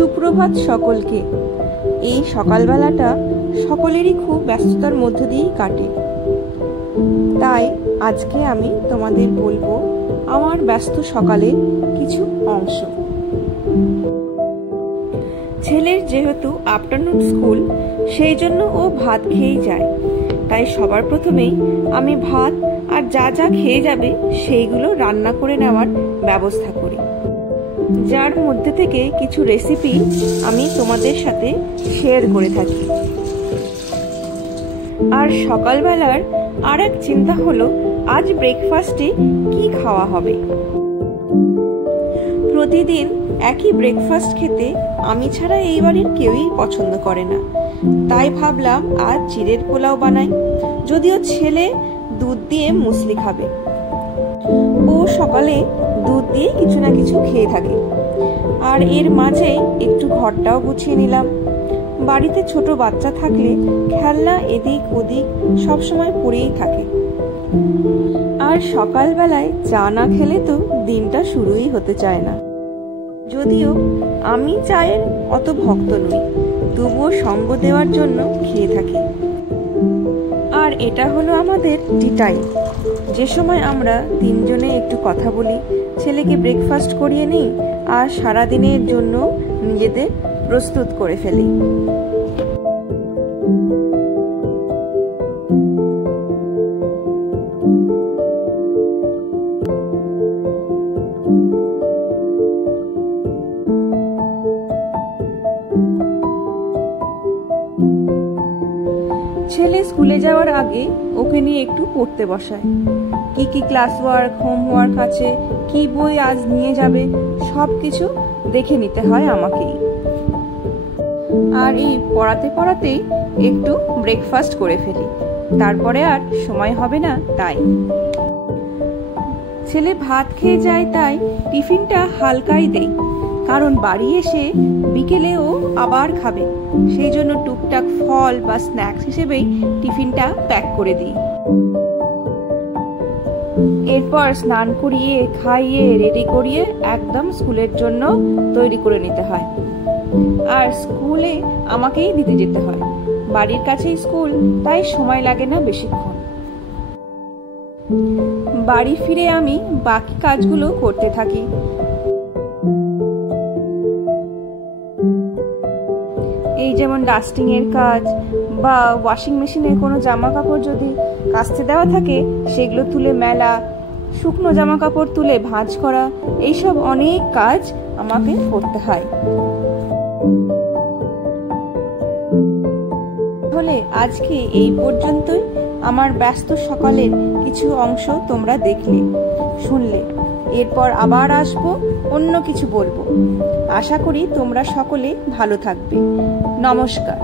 সুপ্রভাত সকলকে। এই সকালবেলাটা সকলেরই খুব ব্যস্ততার মধ্য দিয়েই কাটে, তাই আজকে আমি তোমাদের বলবো আমার ব্যস্ত সকালের কিছু অংশ। ছেলের যেহেতু আফটারনুন স্কুল, সেই জন্য ও ভাত খেয়েই যায়, তাই সবার প্রথমেই আমি ভাত আর যা যা খেয়ে যাবে সেইগুলো রান্না করে নেওয়ার ব্যবস্থা করি, যার মধ্যে থেকে কিছু রেসিপি আমি তোমাদের সাথে শেয়ার করে থাকি। আর সকালবেলার আর এক চিন্তা হলো আজ ব্রেকফাস্টে কি খাওয়া হবে। প্রতিদিন একই ব্রেকফাস্ট খেতে আমি ছাড়া এই বাড়ির কেউই পছন্দ করে না, তাই ভাবলাম আজ চিড়ের পোলাও বানাই। যদিও ছেলে দুধ দিয়ে মুসলি খাবে, ও সকালে দুধ দিয়ে কিছু না কিছু খেয়ে থাকে। আর এর মাঝে একটু ঘরটাও গুছিয়ে নিলাম। বাড়িতে ছোট বাচ্চা থাকলে খেলনা এদিক ওদিক সবসময় পড়েই থাকে, আর সকালবেলায় চা না খেলে তো দিনটা শুরুই হতে চায় না। যদিও আমি চায়ের অত ভক্ত নই, তবুও সঙ্গ দেওয়ার জন্য খেয়ে থাকি। আর এটা হলো আমাদের টি টাইম, যে সময় আমরা তিনজনে একটু কথা বলি, ছেলেকে ব্রেকফাস্ট করিয়ে নিই আর সারাদিনের জন্য নিজেদের প্রস্তুত করে ফেলি। ছেলে স্কুলে যাওয়ার আগে ওকে নিয়ে একটু পড়তে বসায়। কি কি ক্লাস ওয়ার্ক, হোমওয়ার্ক আছে, কি বই আজ নিয়ে যাবে, সবকিছু দেখে নিতে হয় আমাকেই। আর এই পড়াতে পড়াতেই একটু ব্রেকফাস্ট করে ফেলি, তারপরে আর সময় হবে না। তাই ছেলে ভাত খেয়ে যায়, তাই টিফিনটা হালকাই দেই, কারণ বাড়ি এসে বিকেলে ও আবার খাবে, সেই জন্য টুকটাক ফল বা স্ন্যাক্স হিসেবেই টিফিনটা প্যাক করে দিই। এরপর স্নান করিয়ে খাইয়ে রেডি করিয়ে একদম স্কুলের জন্য তৈরি করে নিতে হয়। আর স্কুলে আমাকেই দিতে যেতে হয়, বাড়ির কাছেই স্কুল, তাই সময় লাগে না বেশিক্ষণ। বাড়ি ফিরে আমি বাকি কাজগুলো করতে থাকি। এই যেমন ডাস্টিং এর কাজ বা ওয়াশিং মেশিনের কোনো জামা কাপড় যদি কাচতে দেওয়া থাকে সেগুলো তুলে মেলা, শুকনো জামা কাপড় তুলে ভাঁজ করা, এইসব অনেক কাজ আমাকে করতে হয়। তাহলে আজকে এই পর্যন্তই আমার ব্যস্ত সকালের কিছু অংশ তোমরা দেখলে শুনলে। এরপর আবার আসবো, অন্য কিছু বলবো। আশা করি তোমরা সকলে ভালো থাকবে। নমস্কার।